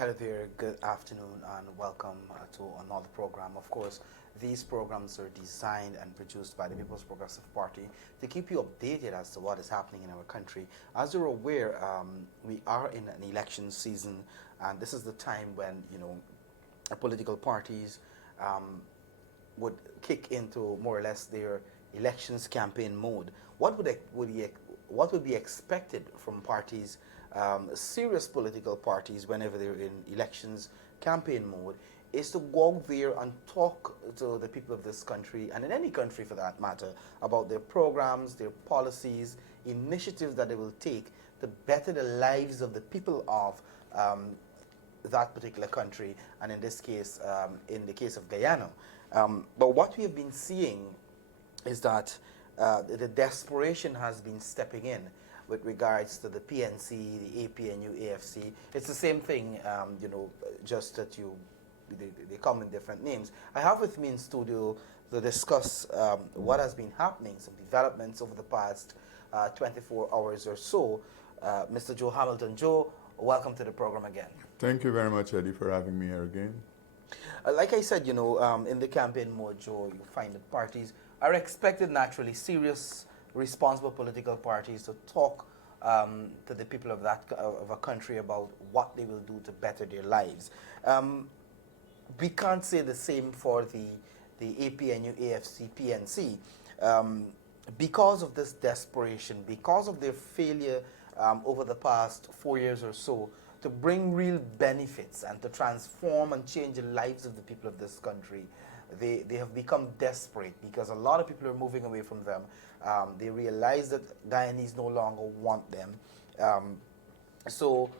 Hello there, good afternoon, and welcome to another program. Of course, these programs are designed and produced by the People's Progressive Party to keep you updated as to what is happening in our country. As you're aware, we are in an election season, and this is the time when, political parties would kick into more or less their elections campaign mode. What would be expected from parties, serious political parties, whenever they're in elections campaign mode, is to go out there and talk to the people of this country, and in any country for that matter, about their programs, their policies, initiatives that they will take to better the lives of the people of that particular country, and in this case, in the case of Guyana. But what we have been seeing is that the desperation has been stepping in with regards to the PNC, the APNU+AFC. It's the same thing, just that they come in different names. I have with me in studio to discuss what has been happening, some developments over the past 24 hours or so. Mr. Joe Hamilton. Joe, welcome to the program again. Thank you very much, Eddie, for having me here again. Like I said, in the campaign mode, Joe, you find that parties are expected, naturally, serious, responsible political parties to talk to the people of a country about what they will do to better their lives. We can't say the same for the APNU+AFC, PNC. Because of this desperation, because of their failure over the past 4 years or so to bring real benefits and to transform and change the lives of the people of this country, they have become desperate because a lot of people are moving away from them. They realize that Guyanese no longer want them. So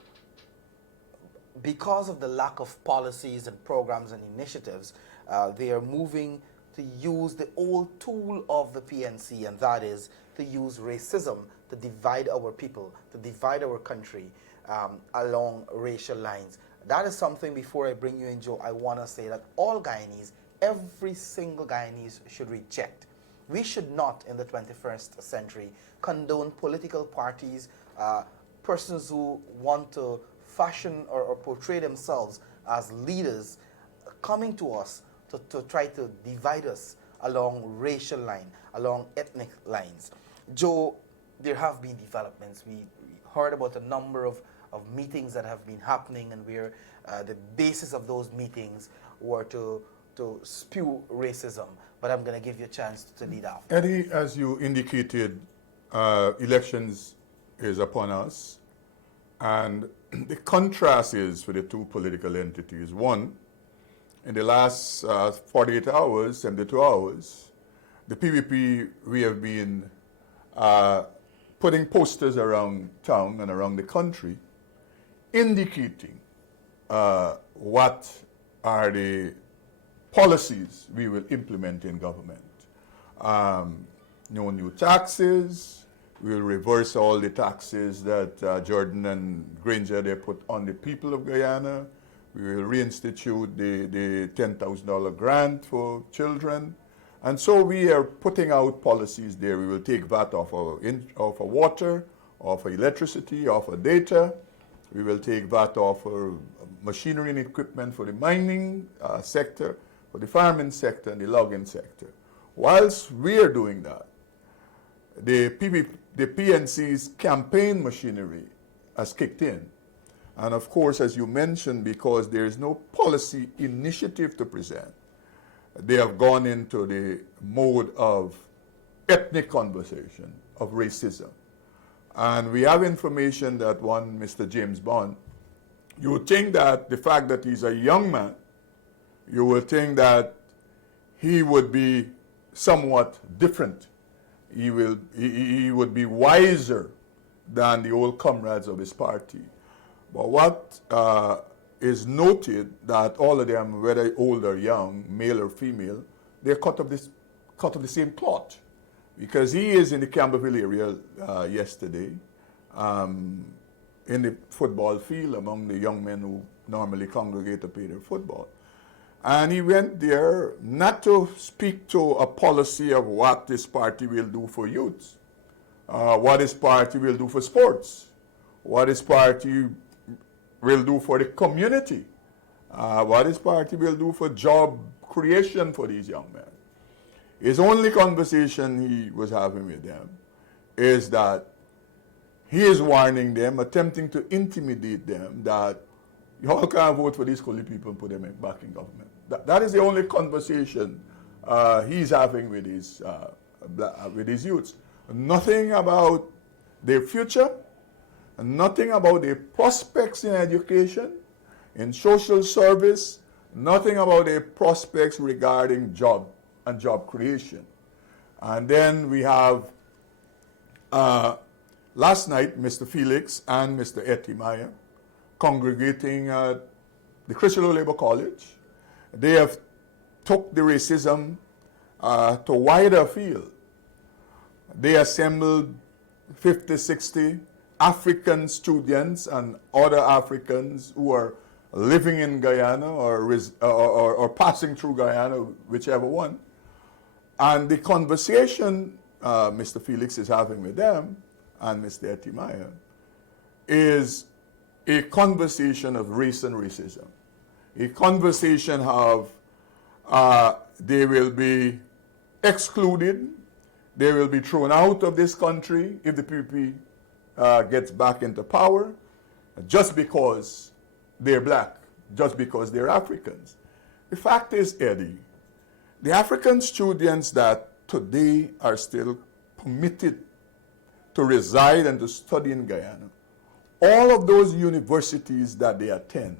because of the lack of policies and programs and initiatives, they are moving to use the old tool of the PNC, and that is to use racism to divide our people, to divide our country along racial lines. That is something, before I bring you in, Joe, I want to say that all Guyanese, every single Guyanese should reject. We should not, in the 21st century, condone political parties, persons who want to fashion or portray themselves as leaders, coming to us to try to divide us along racial line, along ethnic lines. Joe, there have been developments. We heard about a number of meetings that have been happening, and where the basis of those meetings were to spew racism. But I'm going to give you a chance to lead off. Eddie, as you indicated, elections is upon us. And the contrast is for the two political entities. One, in the last 48 hours, 72 hours, the PVP, we have been putting posters around town and around the country indicating what are the policies we will implement in government. No new taxes. We will reverse all the taxes that Jordan and Granger they put on the people of Guyana. We will reinstitute the $10,000 grant for children. And so we are putting out policies there. We will take VAT off our water, off our electricity, off our data. We will take VAT off our machinery and equipment for the mining sector, for the farming sector, and the logging sector. Whilst we are doing that, the PNC's campaign machinery has kicked in. And of course, as you mentioned, because there is no policy initiative to present, they have gone into the mode of ethnic conversation, of racism. And we have information that one Mr. James Bond, you would think that the fact that he's a young man, you would think that he would be somewhat different. He would be wiser than the old comrades of his party. But what is noted that all of them, whether old or young, male or female, they're cut of the same cloth. Because he is in the Camberville area yesterday, in the football field among the young men who normally congregate to play their football. And he went there not to speak to a policy of what this party will do for youth, what this party will do for sports, what this party will do for the community, what his party will do for job creation for these young men. His only conversation he was having with them is that he is warning them, attempting to intimidate them, that you all can't vote for these Koli people and put them back in government. That is the only conversation he's having with his youths. Nothing about their future, nothing about their prospects in education, in social service, nothing about their prospects regarding job and job creation. And then we have, last night, Mr. Felix and Mr. Etimaya congregating at the Christian Labor College. They have took the racism to wider field. They assembled 50, 60 African students and other Africans who are living in Guyana or passing through Guyana, whichever one. And the conversation Mr. Felix is having with them and Mr. Etimaya is a conversation of race and racism. A conversation of they will be excluded, they will be thrown out of this country if the PPP gets back into power, just because they're black, just because they're Africans. The fact is, Eddie, the African students that today are still permitted to reside and to study in Guyana, all of those universities that they attend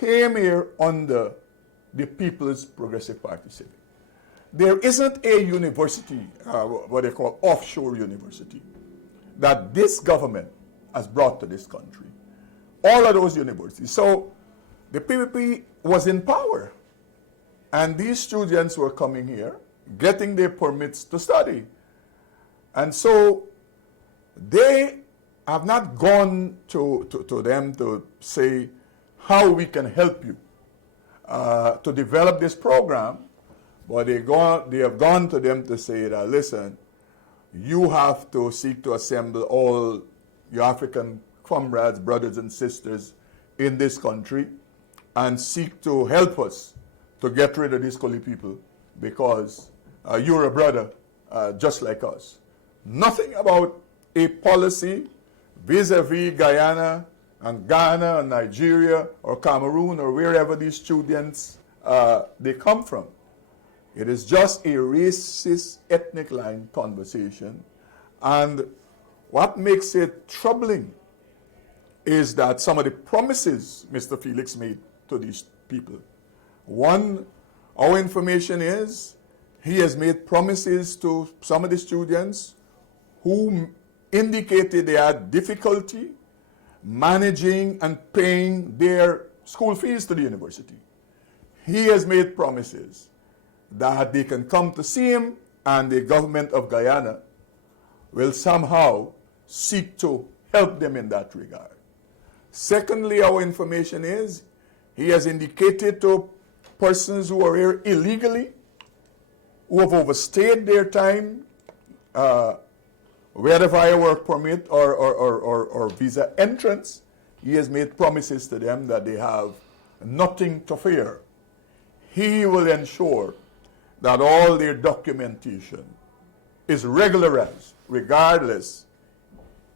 came here under the People's Progressive Party Civic. There isn't a university, what they call offshore university, that this government has brought to this country. All of those universities. So the PPP was in power, and these students were coming here, getting their permits to study. And so they have not gone to them to say how we can help you to develop this program, but they have gone to them to say that, listen, you have to seek to assemble all your African comrades, brothers and sisters in this country and seek to help us to get rid of these Koli people, because you're a brother just like us. Nothing about a policy vis-a-vis Guyana and Ghana and Nigeria or Cameroon or wherever these students they come from. It is just a racist ethnic line conversation. And what makes it troubling is that some of the promises Mr. Felix made to these people. One, our information is he has made promises to some of the students who indicated they had difficulty managing and paying their school fees to the university. He has made promises that they can come to see him, and the government of Guyana will somehow seek to help them in that regard. Secondly, our information is he has indicated to persons who are here illegally, who have overstayed their time, whether via work permit or visa entrance, he has made promises to them that they have nothing to fear. He will ensure that all their documentation is regularized, regardless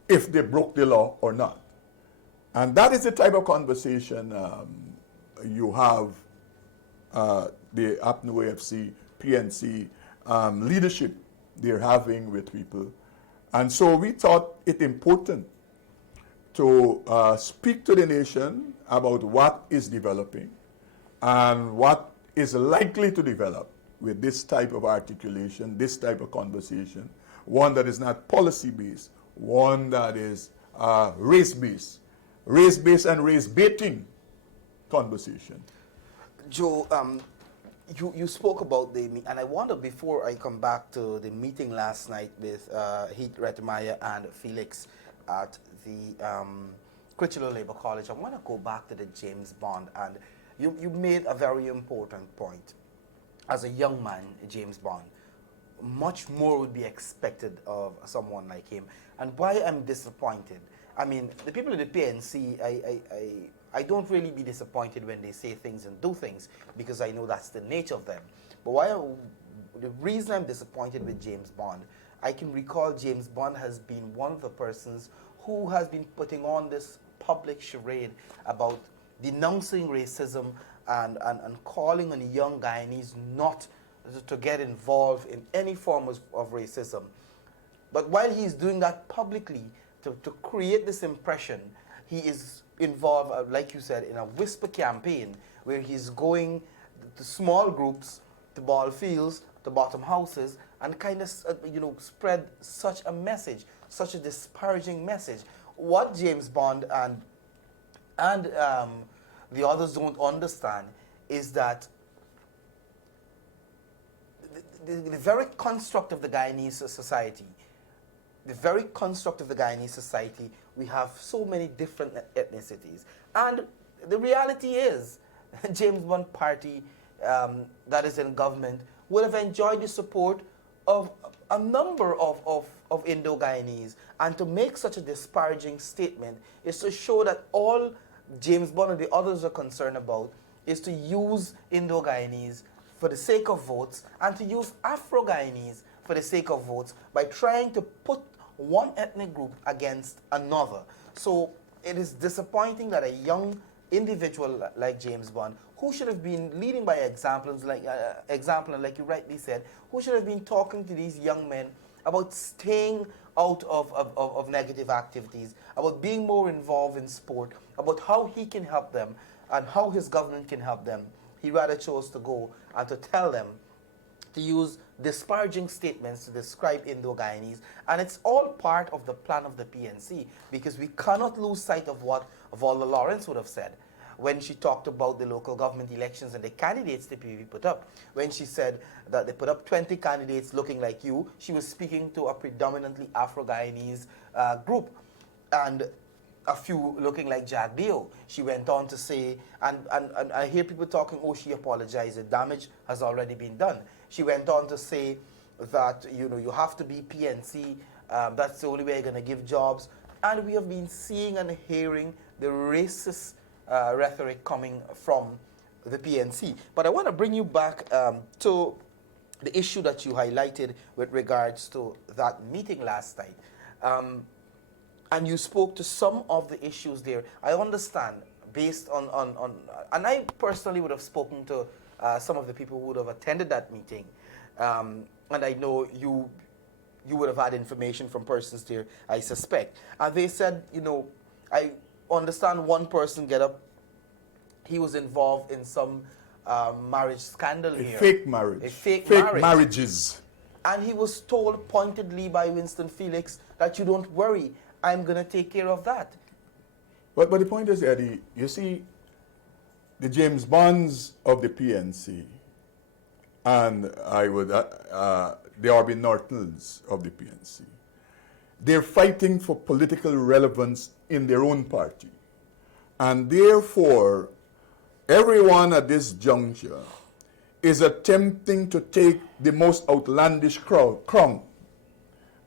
if they broke the law or not. And that is the type of conversation you have the APNU+AFC, PNC leadership they're having with people. And so we thought it important to speak to the nation about what is developing and what is likely to develop with this type of articulation, this type of conversation, one that is not policy-based, one that is race-based and race-baiting conversation. Joe, you spoke about and I wonder, before I come back to the meeting last night with Heath Retimaya and Felix at the Christian Labor College, I want to go back to the James Bond, and you made a very important point. As a young man, James Bond, much more would be expected of someone like him. And why I'm disappointed, I mean, the people in the PNC, I don't really be disappointed when they say things and do things, because I know that's the nature of them. But the reason I'm disappointed with James Bond, I can recall James Bond has been one of the persons who has been putting on this public charade about denouncing racism and calling on young Guyanese not to get involved in any form of racism. But while he's doing that publicly to create this impression, he is involved, like you said, in a whisper campaign where he's going to small groups, to ball fields, to bottom houses, and kind of spread such a message, such a disparaging message. What James Bond and the others don't understand is that the very construct of the Guyanese society, we have so many different ethnicities. And the reality is, James Bond party that is in government would have enjoyed the support of a number of Indo-Guyanese. And to make such a disparaging statement is to show that all James Bond and the others are concerned about is to use Indo-Guyanese for the sake of votes, and to use Afro-Guyanese for the sake of votes by trying to put one ethnic group against another. So it is disappointing that a young individual like James Bond, who should have been leading by example, like you rightly said, who should have been talking to these young men about staying out of negative activities, about being more involved in sport, about how he can help them and how his government can help them. He rather chose to go and to tell them to use disparaging statements to describe Indo-Guyanese. And it's all part of the plan of the PNC, because we cannot lose sight of what Volda Lawrence would have said when she talked about the local government elections and the candidates the PV put up. When she said that they put up 20 candidates looking like you, she was speaking to a predominantly Afro-Guyanese group, and a few looking like Jack Dio. She went on to say, and I hear people talking, oh, she apologized, the damage has already been done. She went on to say that, you have to be PNC, that's the only way you're going to give jobs. And we have been seeing and hearing the racist rhetoric coming from the PNC. But I want to bring you back to the issue that you highlighted with regards to that meeting last night. And you spoke to some of the issues there. I understand, based on and I personally would have spoken to some of the people who would have attended that meeting. And I know you would have had information from persons there, I suspect. And they said, I understand one person get up, he was involved in some marriage scandal here. Fake marriage. A fake marriages. And he was told pointedly by Winston Felix that you don't worry, I'm going to take care of that. But the point is, Eddie, you see, the James Bonds of the PNC and the Arby Nortons of the PNC, they're fighting for political relevance in their own party. And therefore, everyone at this juncture is attempting to take the most outlandish crown.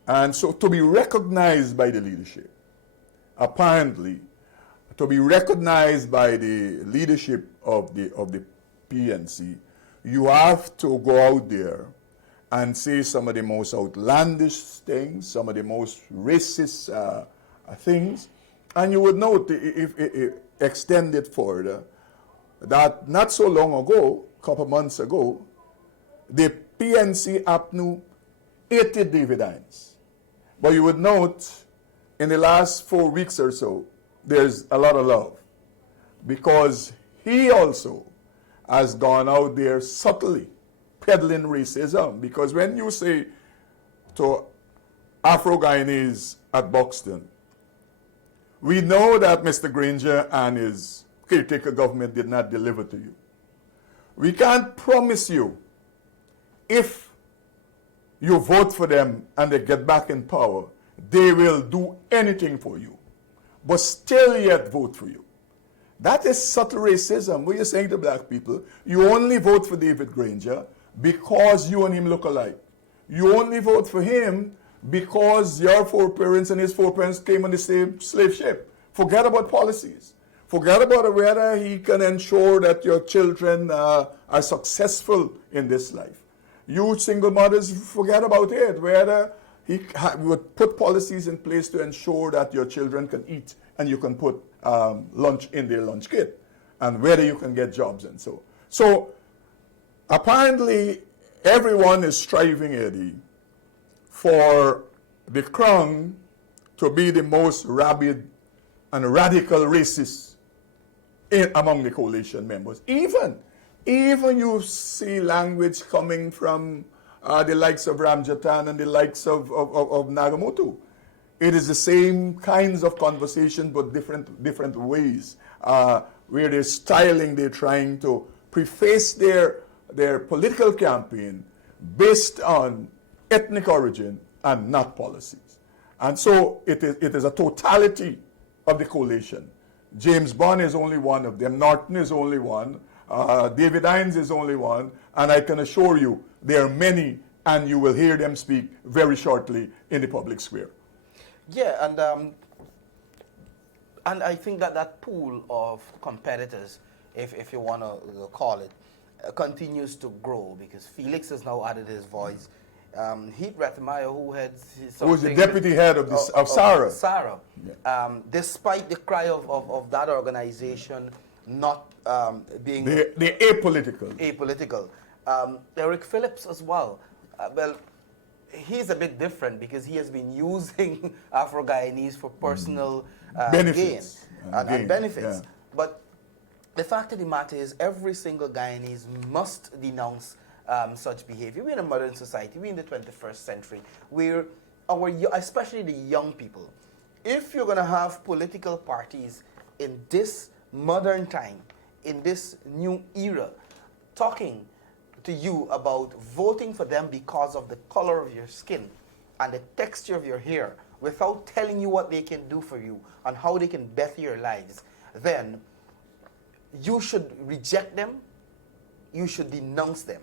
And so to be recognized by the leadership, apparently, to be recognized by the leadership of the PNC, you have to go out there and say some of the most outlandish things, some of the most racist things. And you would note, if extend it further, that not so long ago, a couple months ago, the PNC APNU hated David Hines. But you would note, in the last 4 weeks or so, there's a lot of love, because he also has gone out there subtly peddling racism. Because when you say to Afro-Guyanese at Buxton, we know that Mr. Granger and his caretaker government did not deliver to you. We can't promise you, if you vote for them and they get back in power, they will do anything for you, but still yet vote for you. That is subtle racism. What you're saying to black people, you only vote for David Granger because you and him look alike. You only vote for him because your foreparents and his foreparents came on the same slave ship. Forget about policies. Forget about whether he can ensure that your children are successful in this life. You single mothers, forget about it. Whether he would put policies in place to ensure that your children can eat and you can put lunch in their lunch kit, and whether you can get jobs and so. So apparently everyone is striving, Eddie, for the crown to be the most rabid and radical racist among the coalition members. Even you see language coming from the likes of Ramjatan and the likes of Nagamoto. It is the same kinds of conversation, but different ways, where they're styling, they're trying to preface their political campaign based on ethnic origin and not policies. And so it is a totality of the coalition. James Bond is only one of them. Norton is only one. David Hines is only one. And I can assure you there are many, and you will hear them speak very shortly in the public square. Yeah, and I think that pool of competitors, if you want to call it, continues to grow, because Felix has now added his voice. Heath Rathmeyer, who's the deputy head of SARA. SARA. Yeah. Despite the cry of that organization not being... They're apolitical. Apolitical. Eric Phillips as well. Well, he's a bit different because he has been using Afro-Guyanese for personal benefits gain and benefits. Yeah. But the fact of the matter is every single Guyanese must denounce such behavior. We're in a modern society. We're in the 21st century where especially the young people, if you're going to have political parties in this modern time, in this new era, talking to you about voting for them because of the color of your skin and the texture of your hair without telling you what they can do for you and how they can better your lives, then you should reject them, you should denounce them.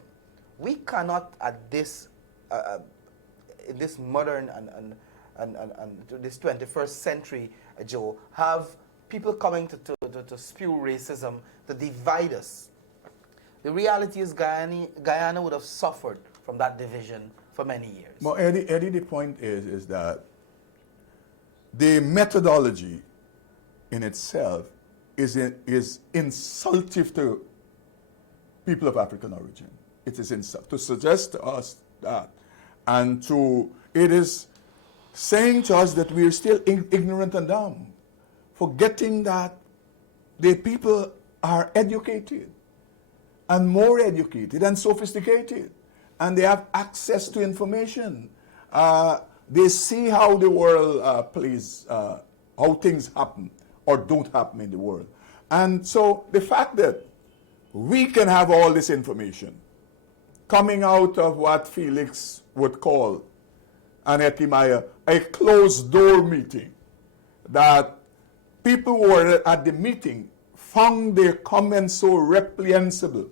We cannot at this, in this modern and this 21st century, Joe, have people coming to spew racism, to divide us. The reality is Guyana would have suffered from that division for many years. Well, Eddie, the point is that the methodology in itself is insultive to people of African origin. It is insultive to suggest to us that, and it is saying to us that we are still ignorant and dumb, forgetting that the people are educated and more educated and sophisticated, and they have access to information. They see how the world plays, how things happen or don't happen in the world. And so the fact that we can have all this information coming out of what Felix would call, and Etimaya, a closed-door meeting, that people who were at the meeting found their comments so reprehensible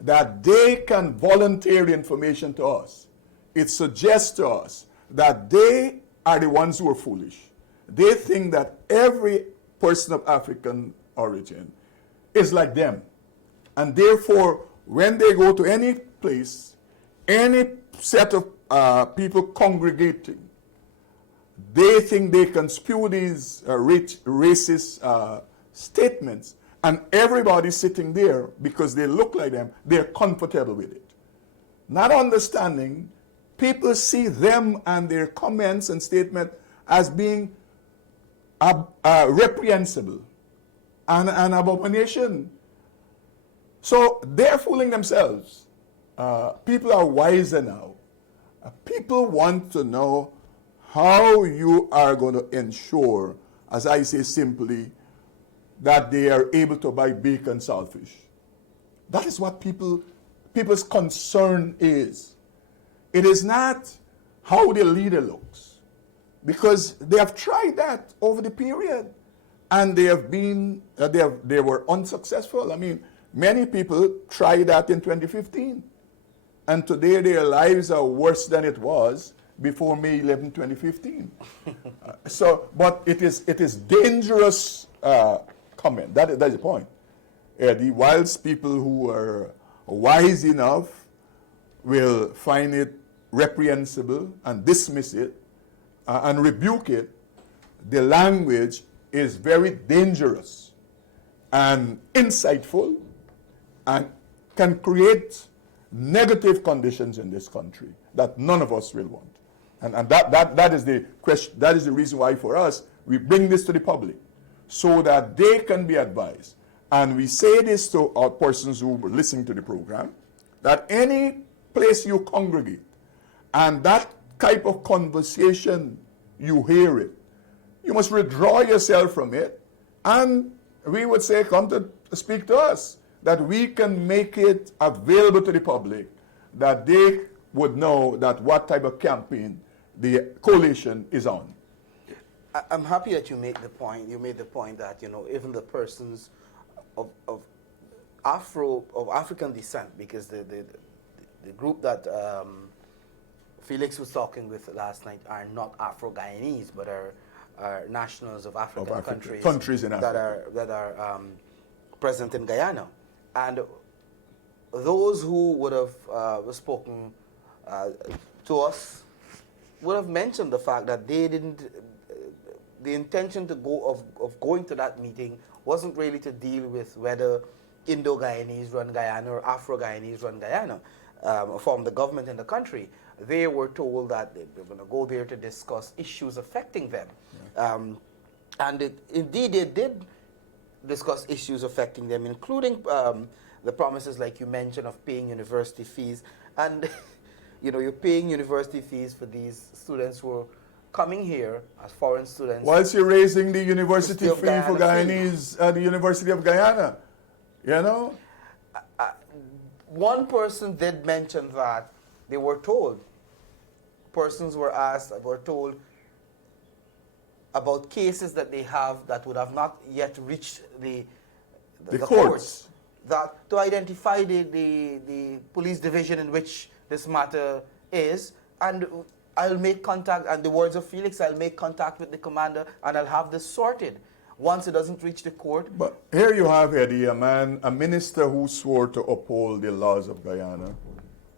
that they can volunteer the information to us. It suggests to us that they are the ones who are foolish. They think that every person of African origin is like them. And therefore, when they go to any place, any set of people congregating, they think they can spew these racist statements, and everybody sitting there, because they look like them, they're comfortable with it. Not understanding, people see them and their comments and statements as being reprehensible and an abomination. So they're fooling themselves. People are wiser now. People want to know how you are going to ensure, as I say simply, that they are able to buy bacon saltfish. That is what people's concern is. It is not how the leader looks, because they have tried that over the period, and they have been they were unsuccessful. I mean, many people tried that in 2015, and today their lives are worse than it was before May 11, 2015. But it is dangerous comment. That's the point. Whilst people who are wise enough will find it reprehensible and dismiss it and rebuke it, the language is very dangerous and insightful and can create negative conditions in this country that none of us will want. And that is the question. That is the reason why for us, we bring this to the public so that they can be advised. And we say this to our persons who are listening to the program, that any place you congregate and that type of conversation, you hear it, you must withdraw yourself from it, and we would say, come to speak to us, that we can make it available to the public, that they would know that what type of campaign the coalition is on. I'm happy that you made the point. You made the point that, you know, even the persons of African descent, because the group that Felix was talking with last night are not Afro-Guyanese, but are nationals of African countries in Africa that are present in Guyana. And those who would have spoken to us would have mentioned the fact that they didn't, the intention to of going to that meeting wasn't really to deal with whether Indo-Guyanese run Guyana or Afro-Guyanese run Guyana, form the government in the country. They were told that they were going to go there to discuss issues affecting them. Yeah. Indeed, they did discuss issues affecting them, including the promises, like you mentioned, of paying university fees. And, you know, you're paying university fees for these students who are coming here as foreign students. Whilst you're raising the university fee for Guyanese at the University of Guyana, you know? One person did mention that they were told, persons were asked, were told about cases that they have that would have not yet reached the courts, that to identify the police division in which this matter is, and I'll make contact, and the words of Felix, I'll make contact with the commander and I'll have this sorted once it doesn't reach the court. But here you have, Eddie, a minister who swore to uphold the laws of Guyana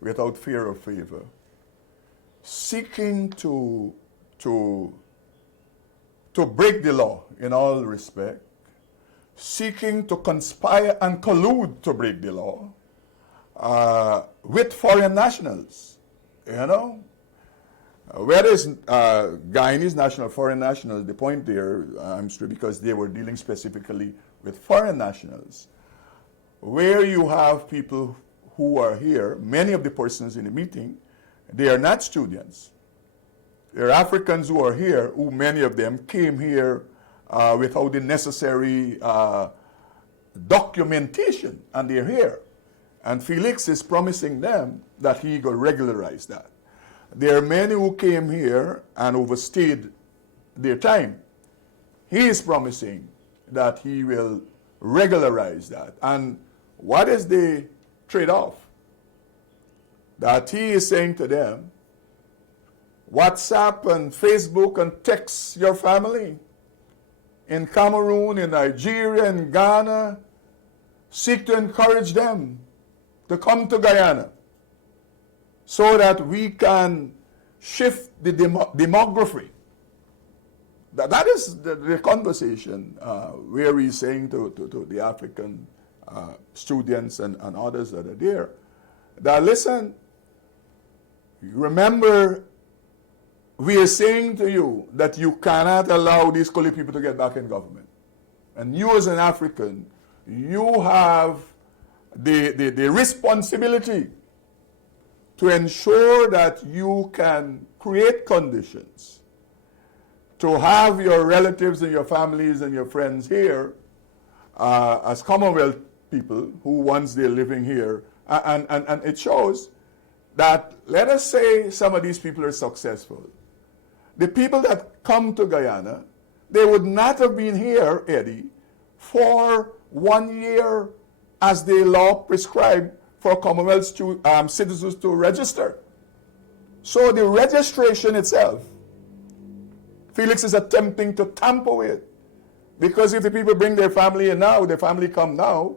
without fear or favor, seeking to break the law in all respect, seeking to conspire and collude to break the law with foreign nationals, you know? Where is Guyanese national, foreign nationals? The point there, I'm sure, because they were dealing specifically with foreign nationals. Where you have people who are here, many of the persons in the meeting, they are not students. They're Africans who are here, who many of them came here without the necessary documentation, and they're here. And Felix is promising them that he will regularize that. There are many who came here and overstayed their time. He is promising that he will regularize that. And what is the trade-off? That he is saying to them, WhatsApp and Facebook and text your family in Cameroon, in Nigeria, in Ghana, seek to encourage them to come to Guyana, so that we can shift the demography. That is the conversation where he's saying to the African students and others that are there, that listen, remember, we are saying to you that you cannot allow these colored people to get back in government. And you as an African, you have the responsibility to ensure that you can create conditions to have your relatives and your families and your friends here as Commonwealth people who once they're living here. And it shows that, let us say some of these people are successful. The people that come to Guyana, they would not have been here, Eddie, for 1 year as the law prescribed for Commonwealth citizens to register. So the registration itself, Felix is attempting to tamper with, Because if the people bring their family in now, their family come now,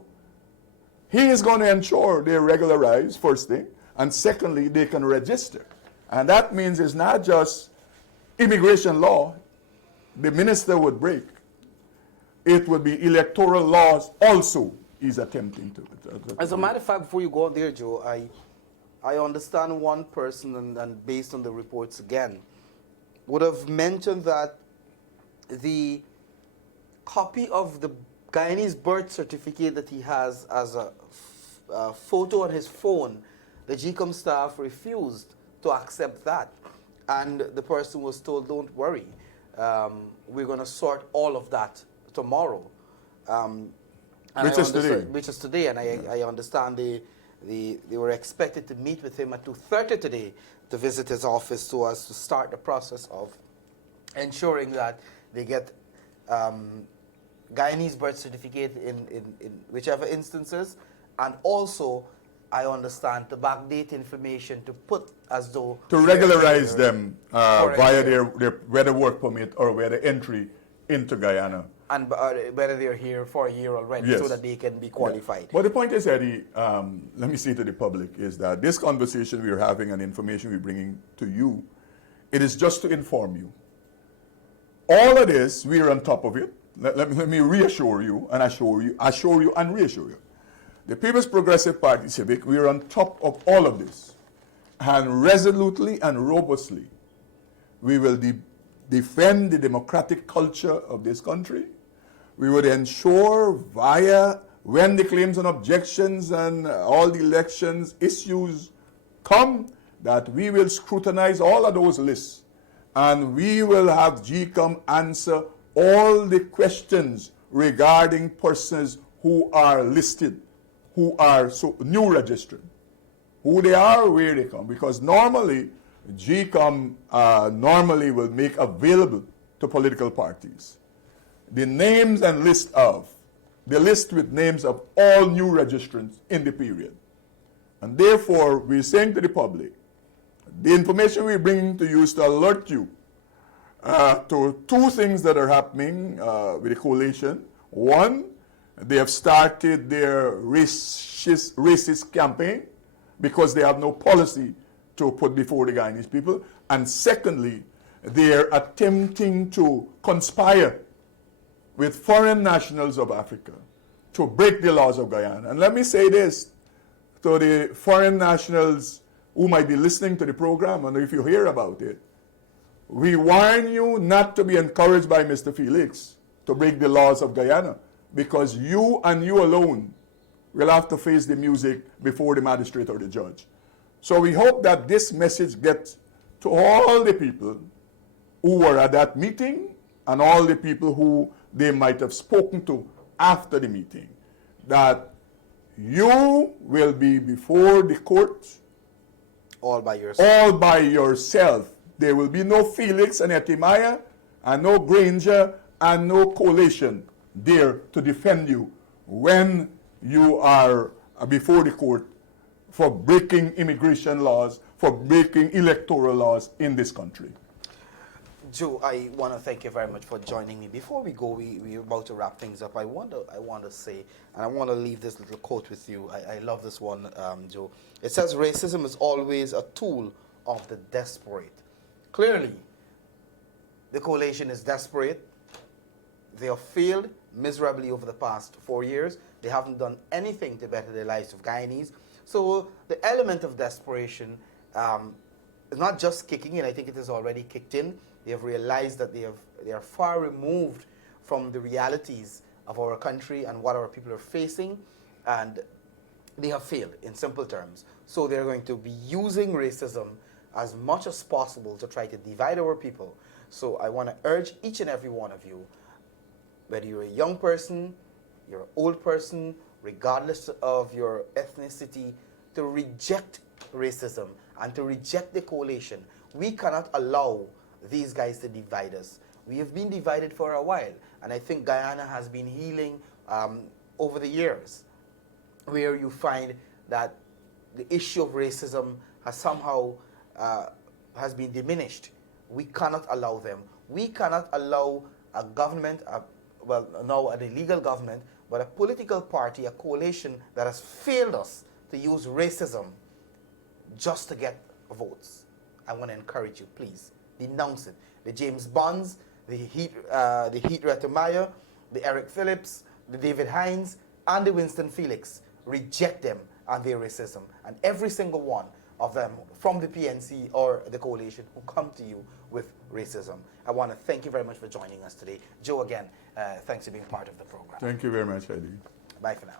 he is going to ensure they regularize, first thing, and secondly, they can register. And that means it's not just immigration law the minister would break. It would be electoral laws also he's attempting to. As a matter of fact, before you go on there, Joe, I understand one person, and based on the reports again, would have mentioned that the copy of the Guyanese birth certificate that he has as a photo on his phone, the GCOM staff refused to accept that. And the person was told, don't worry, we're going to sort all of that tomorrow. Which is today. Which is today, and I understand they were expected to meet with him at 2:30 today to visit his office so as to start the process of ensuring that they get Guyanese birth certificate in whichever instances, and also, I understand, to backdate information to put as though... To regularize them via their whether work permit or whether entry into Guyana. And whether they're here for a year already, yes. so that they can be qualified. Yeah. But the point is, Eddie, let me say to the public, is that this conversation we're having and information we're bringing to you, it is just to inform you. All of this, we're on top of it. Let me reassure you, and assure you and reassure you. The People's Progressive Party Civic, we're on top of all of this. And resolutely and robustly, we will defend the democratic culture of this country. We would ensure via when the claims and objections and all the elections issues come, that we will scrutinize all of those lists. And we will have GCOM answer all the questions regarding persons who are listed, who are new registered, who they are, where they come. Because normally, GCOM normally will make available to political parties the names and the list with names of all new registrants in the period. And therefore, we're saying to the public, the information we're bringing to you is to alert you to two things that are happening with the coalition. One, they have started their racist campaign because they have no policy to put before the Guyanese people. And secondly, they are attempting to conspire with foreign nationals of Africa to break the laws of Guyana. And let me say this to the foreign nationals who might be listening to the program, and if you hear about it, we warn you not to be encouraged by Mr. Felix to break the laws of Guyana, because you and you alone will have to face the music before the magistrate or the judge. So we hope that this message gets to all the people who were at that meeting and all the people who they might have spoken to after the meeting, that you will be before the court all by yourself. All by yourself. There will be no Felix and Etimaya, and no Granger, and no coalition there to defend you when you are before the court for breaking immigration laws, for breaking electoral laws in this country. Joe, I want to thank you very much for joining me. Before we go, we're about to wrap things up. I want to say, and I want to leave this little quote with you. I love this one, Joe. It says, racism is always a tool of the desperate. Clearly, the coalition is desperate. They have failed miserably over the past 4 years. They haven't done anything to better the lives of Guyanese. So the element of desperation is not just kicking in. I think it has already kicked in. They have realized that they are far removed from the realities of our country and what our people are facing, and they have failed in simple terms. So they're going to be using racism as much as possible to try to divide our people. So I want to urge each and every one of you, whether you're a young person, you're an old person, regardless of your ethnicity, to reject racism and to reject the coalition. We cannot allow these guys to divide us. We have been divided for a while, and I think Guyana has been healing over the years, where you find that the issue of racism has somehow has been diminished. We cannot allow them. We cannot allow a government, well, now an illegal government, but a political party, a coalition that has failed us to use racism just to get votes. I want to encourage you, please, denounce it. The James Bonds, the Heath Rettermeyer, the Eric Phillips, the David Hines, and the Winston Felix, reject them and their racism. And every single one of them from the PNC or the coalition who come to you with racism. I want to thank you very much for joining us today. Joe, again, thanks for being part of the program. Thank you very much, Eddie. Bye for now.